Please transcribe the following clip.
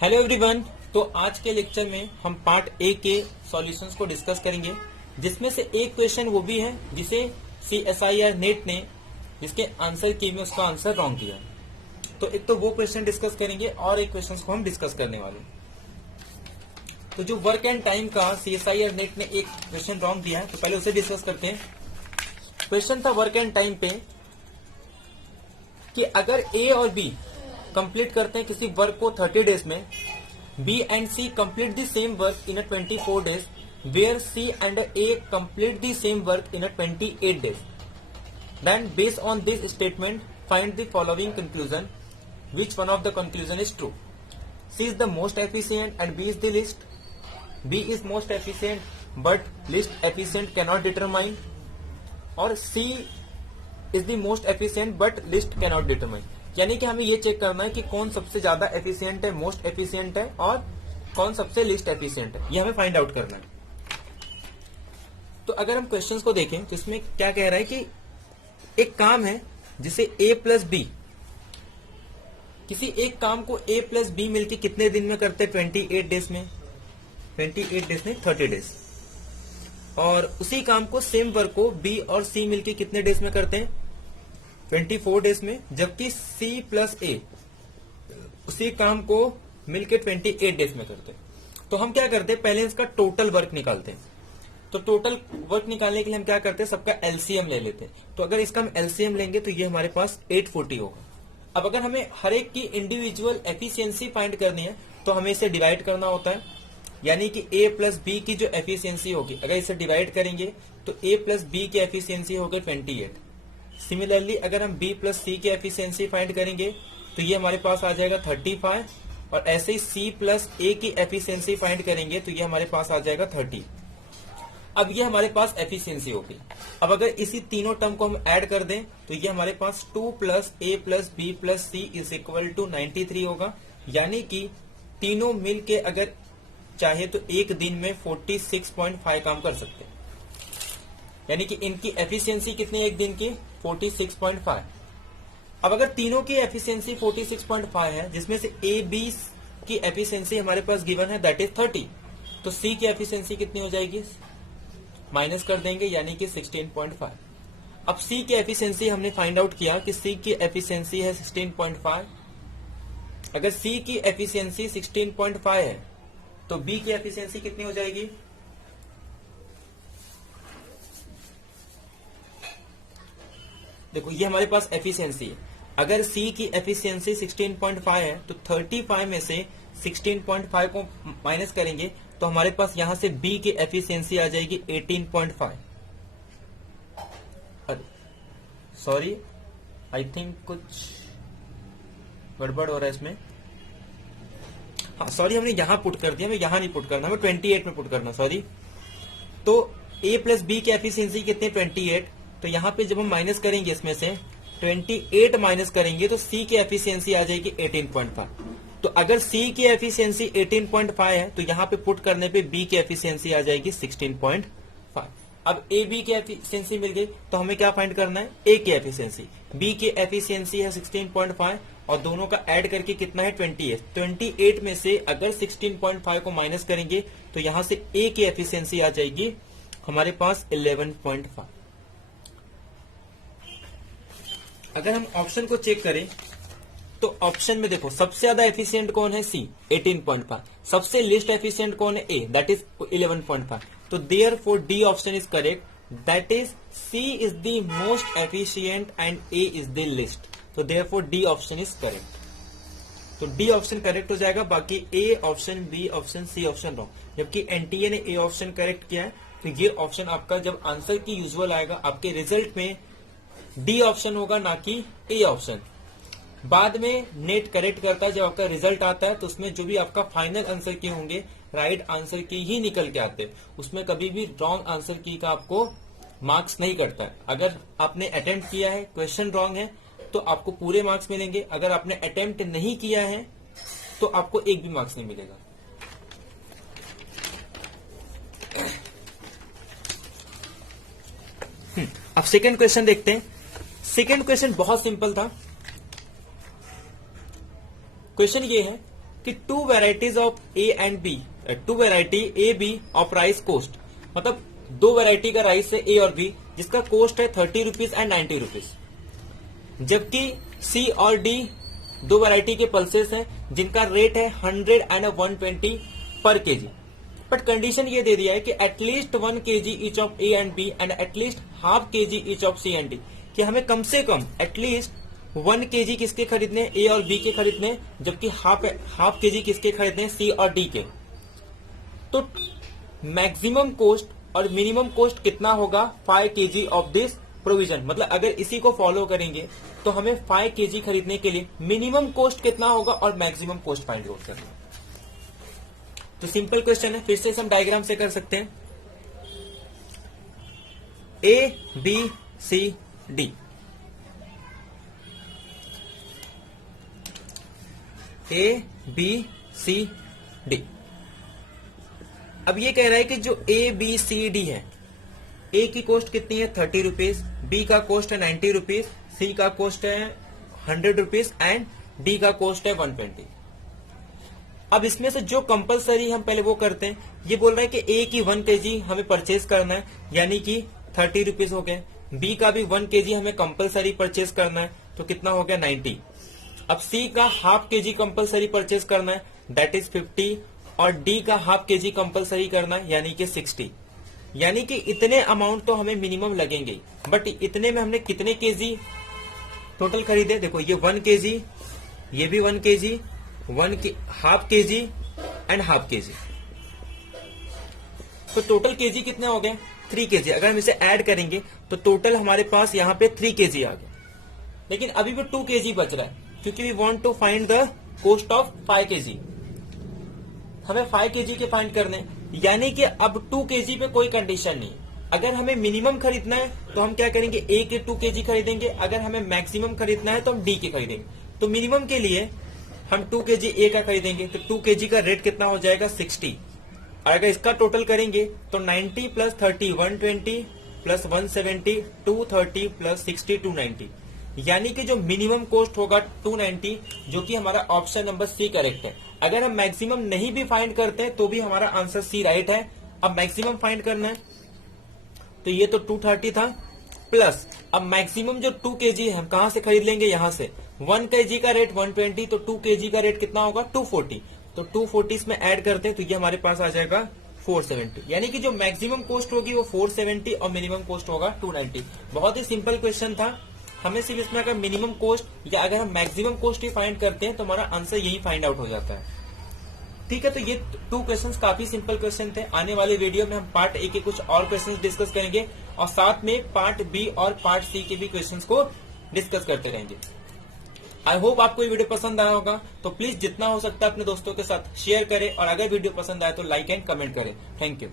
Hello everyone. तो आज के लेक्चर में हम पार्ट ए के सॉल्यूशंस को डिस्कस करेंगे, जिसमें से एक क्वेश्चन वो भी है जिसे CSIR नेट ने जिसके आंसर की में उसका आंसर रॉन्ग किया। तो एक तो वो क्वेश्चन डिस्कस करेंगे और एक क्वेश्चन को हम डिस्कस करने वाले। तो जो वर्क एंड टाइम का CSIR नेट ने एक क्वेश्चन रॉन्ग दिया है, तो पहले उसे डिस्कस करते हैं। क्वेश्चन था वर्क एंड टाइम पे कि अगर ए और बी कंप्लीट करते हैं किसी वर्क को 30 डेज में, B and C complete the same work in 24 days, where C and A complete the same work in 28 days, then based on this statement find the following conclusion, which one of the conclusion is true. C is the most efficient and B is the least. B is most efficient but least efficient cannot determine, और C is the most efficient but least cannot determine. यानी कि हमें ये check करना है कि कौन सबसे ज्यादा एफिशिएंट है, मोस्ट एफिशिएंट है, और कौन सबसे लिस्ट एफिशिएंट है, ये हमें फाइंड आउट करना है। तो अगर हम क्वेश्चंस को देखें तो इसमें क्या कह रहा है कि एक काम है जिसे ए प्लस बी, किसी एक काम को ए प्लस बी मिलकर कितने दिन में करते हैं? 28 डेज में। 28 डेज में 30 डेज। और उसी काम को, सेम वर्क को बी और सी मिलकर कितने डेज में करते हैं? 24 डेज में। जबकि सी प्लस ए उसी काम को मिलकर 28 डेज में करते हैं। तो हम क्या करते हैं, पहले इसका टोटल वर्क निकालते हैं। तो टोटल वर्क निकालने के लिए हम क्या करते हैं, सबका एलसीएम ले लेते हैं। तो अगर इसका हम एलसीएम लेंगे तो ये हमारे पास 840 होगा। अब अगर हमें हर एक की इंडिविजुअल एफिशिएंसी फाइंड करनी है तो हमें इसे डिवाइड करना होता है। यानी कि ए प्लस बी की जो एफिशिएंसी होगी, अगर इसे डिवाइड करेंगे तो ए प्लस बी की एफिशिएंसी होगी 28। सिमिलरली अगर हम बी प्लस सी की एफिशिएंसी फाइंड करेंगे तो ये हमारे पास आ जाएगा 35, और ऐसे ही सी प्लस ए की एफिशिएंसी फाइंड करेंगे तो ये हमारे पास आ जाएगा 30। अब ये हमारे पास एफिशिएंसी होगी। अब अगर इसी तीनों टर्म को हम ऐड कर दें तो ये हमारे पास 2 plus A plus B plus C is equal to 93 होगा। यानी कि तीनों मिल के अगर चाहे तो एक दिन में 46.5 काम कर सकते हैं। यानी कि इनकी एफिशिएंसी कितनी है एक दिन की? 46.5। अब अगर तीनों की एफिशिएंसी 46.5 है, जिसमें से ए बी की एफिशिएंसी हमारे पास गिवन है दैट इज 30, तो सी की एफिशिएंसी कितनी हो जाएगी? माइनस कर देंगे, यानी कि 16.5। अब सी की एफिशिएंसी हमने फाइंड आउट किया कि सी की एफिशिएंसी है 16.5। अगर सी की एफिशिएंसी 16.5 है तो बी की एफिशिएंसी कितनी हो जाएगी? देखो ये हमारे पास एफिशिएंसी है। अगर सी की एफिशिएंसी 16.5 है तो 35 में से 16.5 को माइनस करेंगे तो हमारे पास यहां से बी की एफिशिएंसी आ जाएगी 18.5। सॉरी, आई थिंक कुछ गड़बड़ हो रहा है इसमें। हाँ सॉरी, हमने यहां पुट कर दिया, मैं यहां नहीं पुट करना, हमें 28 में पुट करना, सॉरी। तो ए प्लस बी की एफिशिएंसी कितनी? 28। तो यहां पे जब हम माइनस करेंगे इसमें से 28 माइनस करेंगे तो सी की एफिशिएंसी आ जाएगी 18.5। तो अगर सी की एफिशिएंसी 18.5 है तो यहां पे पुट करने पे बी की एफिशिएंसी आ जाएगी 16.5। अब ए बी की एफिशिएंसी मिल गई तो हमें क्या फाइंड करना है? ए की एफिशिएंसी। बी की एफिशिएंसी है 16.5 और दोनों का ऐड करके कितना है? 28। 28 में से अगर 16.5 को माइनस करेंगे तो यहां से ए की एफिशिएंसी आ जाएगी हमारे पास 11.5। अगर हम ऑप्शन को चेक करें तो ऑप्शन में देखो सबसे ज्यादा एफिशिएंट कौन है? सी, 18.5। सबसे लिस्ट एफिशिएंट कौन है? A, that is 11.5। तो therefore D option is correct, that is C is the most efficient and A is the least. तो therefore D option is correct. तो डी ऑप्शन करेक्ट हो जाएगा, बाकी A option, B option, C option wrong. जबकि NTA ने A option correct किया है, तो ये ऑप्शन आपका जब आंसर की यूजुअल आएगा आपके रिजल्ट में डी ऑप्शन होगा, ना कि ए ऑप्शन। बाद में नेट करेक्ट करता है, जब आपका रिजल्ट आता है तो उसमें जो भी आपका फाइनल आंसर की होंगे राइट आंसर की ही निकल के आते हैं। उसमें कभी भी रॉन्ग आंसर की का आपको मार्क्स नहीं करता है। अगर आपने अटेम्प्ट किया है, क्वेश्चन रॉन्ग है तो आपको पूरे मार्क्स मिलेंगे। अगर आपने अटेम्प्ट नहीं किया है तो आपको एक भी मार्क्स नहीं मिलेगा। अब सेकंड क्वेश्चन देखते हैं। सेकंड क्वेश्चन बहुत सिंपल था। क्वेश्चन ये है कि two varieties of A and B, two variety A B of rice cost, मतलब दो वेराइटी का राइस है ए और बी जिसका कोस्ट है 30 रुपीज एंड 90 रुपीज, जबकि सी और डी दो वैरायटी के पल्सेस हैं जिनका रेट है 100 एंड 120 पर केजी। बट कंडीशन ये दे दिया है कि at least 1 KG each of A and B and at least half KG each of C and D, कि हमें कम से कम एटलीस्ट 1 केजी किसके खरीदने, ए और बी के खरीदने, जबकि हाफ केजी किसके खरीदने, सी और डी के। तो मैक्सिमम कोस्ट और मिनिमम कोस्ट कितना होगा 5 केजी ऑफ दिस प्रोविजन, मतलब अगर इसी को फॉलो करेंगे तो हमें 5 केजी खरीदने के लिए मिनिमम कोस्ट कितना होगा और मैक्सिमम कोस्ट फाइंड आउट करना है। तो सिंपल क्वेश्चन है, फिर से हम डायग्राम से कर सकते हैं। A B C D, A B C D. अब ये कह रहा है कि जो ए बी सी डी है, ए की कॉस्ट कितनी है 30 रुपीज, बी का कॉस्ट है 90 रुपीज, सी का कॉस्ट है 100 रुपीज एंड डी का कॉस्ट है 120। अब इसमें से जो कंपलसरी हम पहले वो करते हैं, ये बोल रहा है कि ए की 1 केजी हमें परचेज करना है यानी कि 30 रुपीज हो गए, बी का भी 1 केजी हमें कंपलसरी परचेज करना है तो कितना हो गया 90। अब सी का हाफ केजी कंपलसरी परचेज करना है दैट इज 50 और डी का हाफ केजी कंपलसरी करना है यानी कि 60। यानी कि इतने अमाउंट तो हमें मिनिमम लगेंगे, बट इतने में हमने कितने केजी टोटल खरीदे, देखो ये 1 केजी, ये भी 1 KG, half KG and half KG, तो टोटल केजी कितने हो गए 3 केजी। अगर हम इसे ऐड करेंगे तो टोटल हमारे पास यहाँ पे 3 केजी आ गया, लेकिन अभी भी 2 केजी बच रहा है क्योंकि we want to find the cost of 5 KG. हमें 5 केजी के फाइंड करने, यानी कि अब 2 केजी पे कोई कंडीशन नहीं। अगर हमें मिनिमम खरीदना है तो हम क्या करेंगे, ए के 2 केजी खरीदेंगे, अगर हमें मैक्सिमम खरीदना है तो हम डी के खरीदेंगे। तो मिनिमम के लिए हम 2 केजी ए का खरीदेंगे तो 2 केजी का रेट कितना हो जाएगा 60, और अगर इसका टोटल करेंगे तो 90 प्लस 30 120 प्लस 170 230 प्लस 60 290, यानी कि जो मिनिमम कॉस्ट होगा 290, जो कि हमारा ऑप्शन नंबर सी करेक्ट है। अगर हम मैक्सिमम नहीं भी फाइंड करते हैं तो भी हमारा आंसर सी राइट है। अब मैक्सिमम फाइंड करना है तो ये तो 230 था, प्लस अब मैक्सिमम जो 2 केजी है हम कहां से खरीद लेंगे, यहां से। 1 केजी का रेट 120 तो 2 केजी का रेट कितना होगा 240, तो 240 इसमें ऐड करते हैं तो ये हमारे पास आ जाएगा 470, यानी कि जो मैक्सिमम कॉस्ट होगी वो 470 और मिनिमम कॉस्ट होगा 290। बहुत ही सिंपल क्वेश्चन था। हमें सिर्फ इसमें अगर मिनिमम कॉस्ट या अगर हम मैक्सिमम कॉस्ट ही फाइंड करते हैं तो हमारा आंसर यही फाइंड आउट हो जाता है। ठीक है, तो ये 2 क्वेश्चंस काफी सिंपल क्वेश्चन थे। आने वाले वीडियो में हम पार्ट ए के कुछ और क्वेश्चंस डिस्कस करेंगे और साथ में पार्ट बी और पार्ट सी के भी क्वेश्चंस को डिस्कस करते रहेंगे। आई होप आपको ये वीडियो पसंद आया होगा, तो प्लीज जितना हो सकता है अपने दोस्तों के साथ शेयर करें और अगर वीडियो पसंद आए तो लाइक एंड कमेंट करें। Thank you.